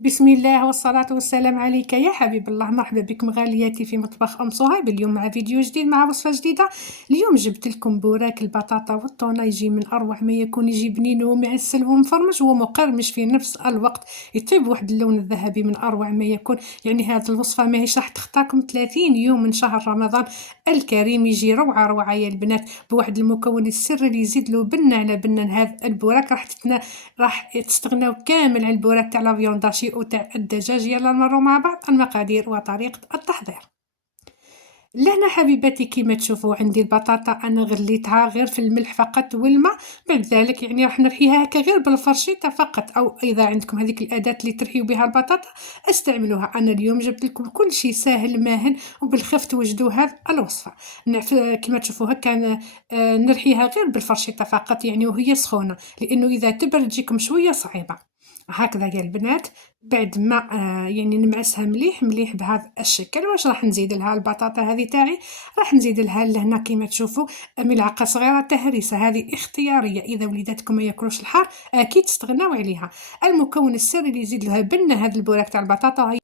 بسم الله والصلاة والسلام عليك يا حبيب الله. مرحبا بكم غالياتي في مطبخ أم صهيب. اليوم مع فيديو جديد مع وصفة جديدة. اليوم جبت لكم بوراك البطاطا والطونة، يجي من أروع ما يكون، يجي بنين ومعسل ومفرمج ومقرمش في نفس الوقت، يطيب واحد اللون الذهبي من أروع ما يكون. يعني هذه الوصفة ماهيش راح تخطاكم 30 يوم من شهر رمضان الكريم. يجي روعة روعة يا البنات، بواحد المكون السري اللي يزيد له بنة على بنة. هذا البوراك راح تستغناو كامل على البوراك تاع لا فيونداشي وتاع الدجاج. يلا نمروا مع بعض المقادير وطريقة التحضير. لهنا حبيباتي كيما تشوفوا عندي البطاطا انا غليتها غير في الملح فقط والماء. بعد ذلك يعني راح نرحيها هكا غير بالفرشيطه فقط، او اذا عندكم هذيك الاداه اللي ترحيو بها البطاطا استعملوها. انا اليوم جبت لكم كل شيء ساهل ماهن وبالخف توجدوا هذه الوصفه. كيما تشوفوا هكا نرحيها غير بالفرشيطه فقط يعني وهي سخونه، لانه اذا تبرد تجيكم شويه صعيبه. هكذا يا البنات. بعد ما يعني نمعسها مليح مليح بهذا الشكل. واش راح نزيد لها البطاطا هذه تاعي؟ راح نزيد لها لهنا كيما تشوفوا ملعقه صغيره تهريسه، هذه اختياريه، اذا وليداتكم ما ياكلوش الحار اكيد تستغناو عليها. المكون السري اللي يزيد لها بنه هذا البوراك تاع البطاطا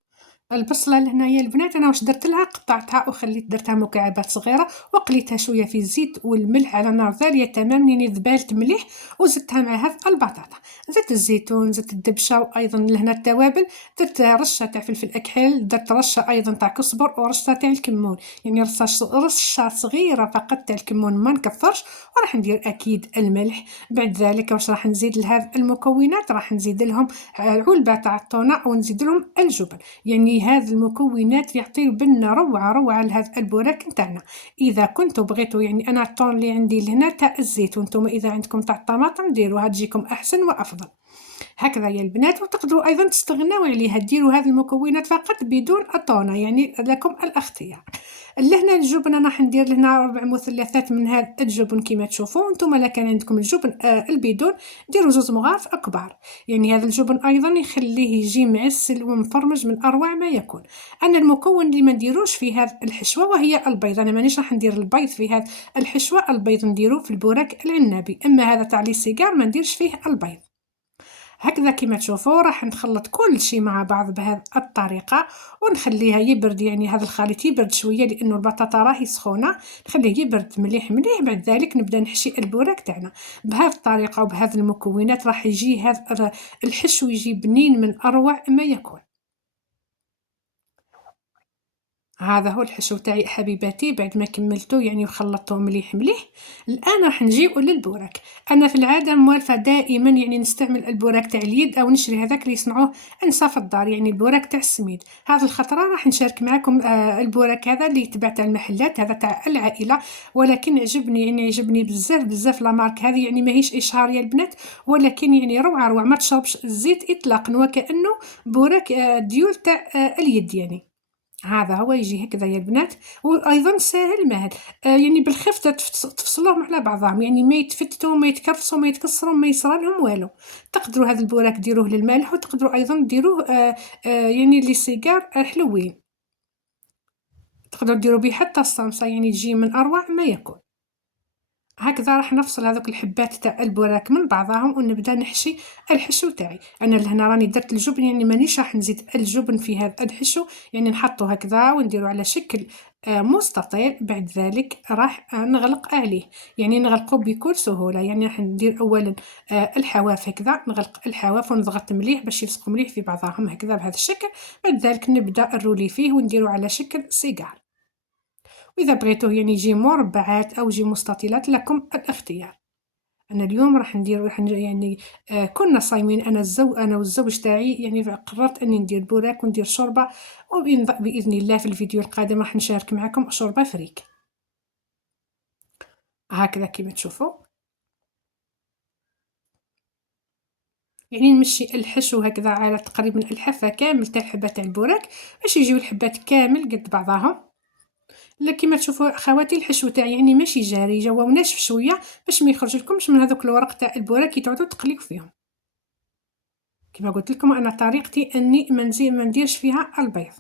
البصله لهنايا البنات. انا واش درت لها؟ قطعتها وخليت درتها مكعبات صغيره وقليتها شويه في الزيت والملح على نار عاليه تمام. يعني ذبالت مليح وزدتها مع هذه البطاطا. زدت الزيتون، زدت الدبشه، وايضا لهنا التوابل. درت رشه تاع فلفل اكحل، درت رشه ايضا تاع كزبر ورشه تاع الكمون، يعني رشه صغيره فقط تاع الكمون ما نكثرش. وراح ندير اكيد الملح. بعد ذلك واش راح نزيد لهذه المكونات؟ راح نزيد لهم علبه تاع الطونه ونزيد لهم الجبن. يعني هذه المكونات يعطيو بنة روعة روعة لهذا البوراك نتاعنا. إذا كنتوا بغيتوا، يعني أنا الطون اللي عندي لهنا تاع الزيت، وانتم إذا عندكم تاع الطماطم ديروها تجيكم أحسن وأفضل. هكذا يا البنات. وتقدروا أيضا تستغناو عليها، ديروا هذه المكونات فقط بدون الطونة، يعني لكم الاختيار. لهنا الجبن انا راح ندير لهنا 4 مثلثات من هذا الجبن كما تشوفوا. نتوما لا كان عندكم الجبن البدون ديروا 2 مغارف كبار. يعني هذا الجبن ايضا يخليه يجي معسل ومفرمج من اروع ما يكون. انا المكون اللي ما نديروش في هذه الحشوه وهي البيض. انا مانيش راح ندير البيض في هذه الحشوه. البيض نديروه في البوراك العنابي، اما هذا تاع لي سيجار ما نديرش فيه البيض. هكذا كما تشوفوا راح نخلط كل شيء مع بعض بهذه الطريقه ونخليها يبرد. يعني هذا الخليط يبرد شويه لانه البطاطا راهي سخونه، نخليه يبرد مليح مليح. بعد ذلك نبدا نحشي البوراك تاعنا بهذه الطريقه وبهذه المكونات. راح يجي هذا الحشو يجي بنين من اروع ما يكون. هذا هو الحشو تاعي حبيباتي. بعد ما كملته يعني وخلطته مليح مليح، الان راح نجيو للبوراك. انا في العاده موالفه دائما يعني نستعمل البوراك تاع اليد او نشري هذاك اللي يصنعوه انسا في الدار، يعني البوراك تاع السميد. هذه الخطره راح نشارك معكم البوراك هذا اللي يتباع تاع المحلات، هذا تاع العائله. ولكن عجبني، يعني عجبني بزاف بزاف لا مارك هذه. يعني ماهيش اشهار يا البنات، ولكن يعني روعه روعه، ما تشربش الزيت اطلاقا، وكانه بوراك ديول تاع اليد يعني. هذا هو يجي هكذا يا البنات. وايضا ساهل ماهل. يعني بالخف تفصلوهم على بعضهم، يعني ما يتفتتوا ما يتكرفسوا ما يتكسروا ما يصرى لهم والو. تقدروا هذا البوراك ديروه للمالح، وتقدروا ايضا ديروه يعني لي سيجار حلوين. تقدروا ديروا به حتى الصلصه، يعني تجي من اروع ما يكون. هكذا راح نفصل هذوك الحبات تاع البوراك من بعضهم ونبدا نحشي الحشو تاعي. انا لهنا راني درت الجبن، يعني مانيش راح نزيد الجبن في هذا الحشو، يعني نحطه هكذا ونديرو على شكل مستطيل. بعد ذلك راح نغلق عليه، يعني نغلقه بكل سهوله. يعني راح ندير اولا الحواف هكذا، نغلق الحواف ونضغط مليح باش يلصقوا مليح في بعضهم هكذا بهذا الشكل. بعد ذلك نبدا الرولي فيه ونديرو على شكل سيجار. وإذا بغيتوه يعني يجي مربعات أو يجي مستطيلات لكم الاختيار. أنا اليوم راح ندير يعني كنا صايمين أنا والزوج تاعي، يعني قررت أني ندير بوراك وندير شوربة. وبإذن الله في الفيديو القادم راح نشارك معكم شوربة فريك. هكذا كما تشوفوا، يعني نمشي الحشو هكذا على تقريبا الحافة كامل تاع الحبات تاع البوراك باش يجيو الحبات كامل قد بعضهم. لا كما تشوفوا خواتي الحشو تاعي يعني ماشي جاري، جوا وناشف شويه باش ما يخرج لكمش من هذوك الورق تاع البوراك كي تعودوا تقليو فيهم. كما قلت لكم انا طريقتي اني ما نديرش فيها البيض.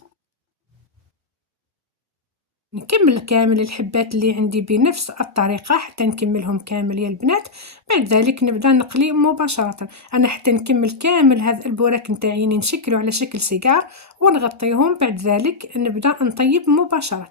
نكمل كامل الحبات اللي عندي بنفس الطريقة حتى نكملهم كامل يا البنات. بعد ذلك نبدا نقلي مباشرة. انا حتى نكمل كامل هذا البوراك نتاعي نشكله على شكل سيجار ونغطيهم، بعد ذلك نبدا نطيب مباشرة.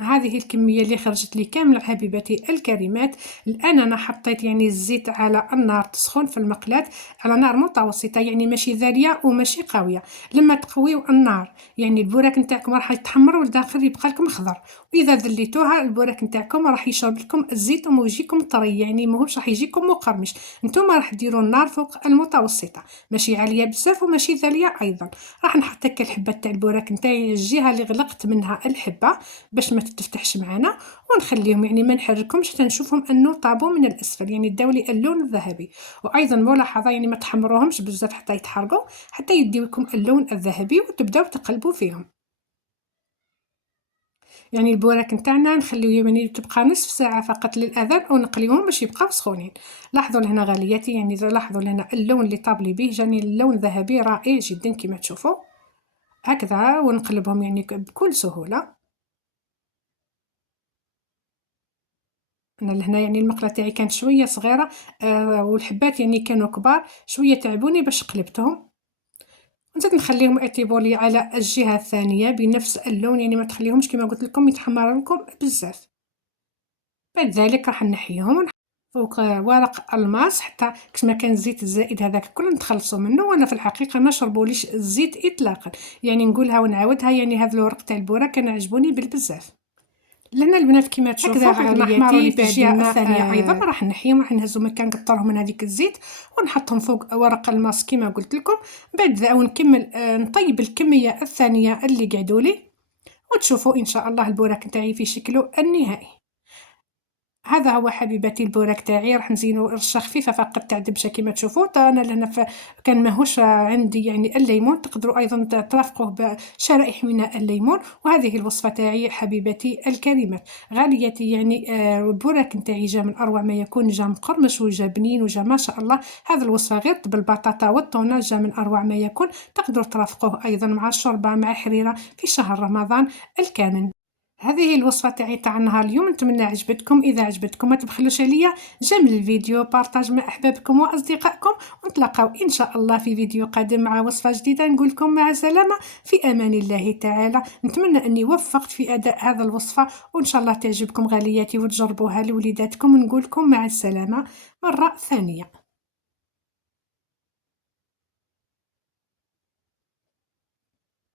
هذه الكمية اللي خرجت لي كاملة حبيباتي الكريمات. الآن أنا حطيت الزيت على النار تسخن في المقلاة على نار متوسطة، ماشي ذارية وماشي قوية. لما تقويو النار البوراك نتاعكم راح يتحمر والداخل يبقى لكم خضر، وإذا ذليتوها البوراك نتاعكم راح يشرب لكم الزيت ويجيكم طري، ماهوش راح يجيكم مقرمش. نتوما راح ديروا النار فوق المتوسطة، ماشي عالية بزاف وماشي ذالية أيضا. راح نحط هكا الحبة تاع البوراك نتاعي الجهة اللي غلقت منها الحبة باش ما تفتحش معنا، ونخليهم ما نحركهمش حتى نشوفهم انه طابوا من الاسفل، داو لي اللون الذهبي. وايضا ملاحظه ما تحمروهمش بزاف حتى يتحرقوا، حتى يديو لكم اللون الذهبي وتبداو تقلبوا فيهم. البوراك نتاعنا نخليوه تبقى نصف ساعه فقط للاذان ونقليوهم باش يبقاو سخونين. لاحظوا لهنا غالياتي، لاحظوا لهنا اللون اللي طاب لي به، جاني اللون ذهبي رائع جدا كما تشوفوا هكذا، ونقلبهم بكل سهوله. أنا لهنا المقلة تاعي كانت شوية صغيرة، والحبات كانوا كبار شوية، تعبوني باش قلبتهم. نزيد نخليهم يطيبوا على الجهة الثانية بنفس اللون، ما تخليهمش كما قلت لكم يتحمروا لكم بزاف. بعد ذلك راح نحيهم فوق ورق الماس حتى كما كان الزيت الزائد هذاك كل نتخلصوا منه. وانا في الحقيقة ما شربوليش الزيت اطلاقا، نقولها ونعاودها، هذا الورق تاع البوراك كان عجبوني بالبزاف. لنا البنات كما تشوفوا غالياتي في الجهه الثانيه ايضا راح نحيهم، راح نهزو مكان نقطرهم من هذيك الزيت ونحطهم فوق ورق الماس كما قلت لكم. بعد ذا ونكمل نطيب الكميه الثانيه اللي قعدوا لي، وتشوفوا ان شاء الله البوراك تاعي في شكله النهائي. هذا هو حبيباتي البوراك تاعي، راح نزينو رشه خفيفه فقط تاع دبشه كما تشوفوا. انا لهنا كان ماهوش عندي الليمون، تقدروا ايضا ترافقوه بشرائح من الليمون. وهذه الوصفه تاعي حبيباتي الكريمات غاليتي، البوراك نتاعي جا من اروع ما يكون، جا مقرمش وجا بنين وجا ما شاء الله. هذه الوصفه غير بالبطاطا والطونه جا من اروع ما يكون، تقدروا ترافقوه ايضا مع الشوربه مع حريره في شهر رمضان الكامل. هذه الوصفة تاعي تاع نهار اليوم، نتمنى عجبتكم. إذا عجبتكم ما تبخلوش عليا جمل الفيديو، بارطاج مع أحبابكم وأصدقائكم، ونتلاقاو إن شاء الله في فيديو قادم مع وصفة جديدة. نقولكم مع السلامة في أمان الله تعالى. نتمنى أني وفقت في أداء هذا الوصفة، وإن شاء الله تعجبكم غالياتي وتجربوها لوليداتكم. ونقولكم مع السلامة مرة ثانية.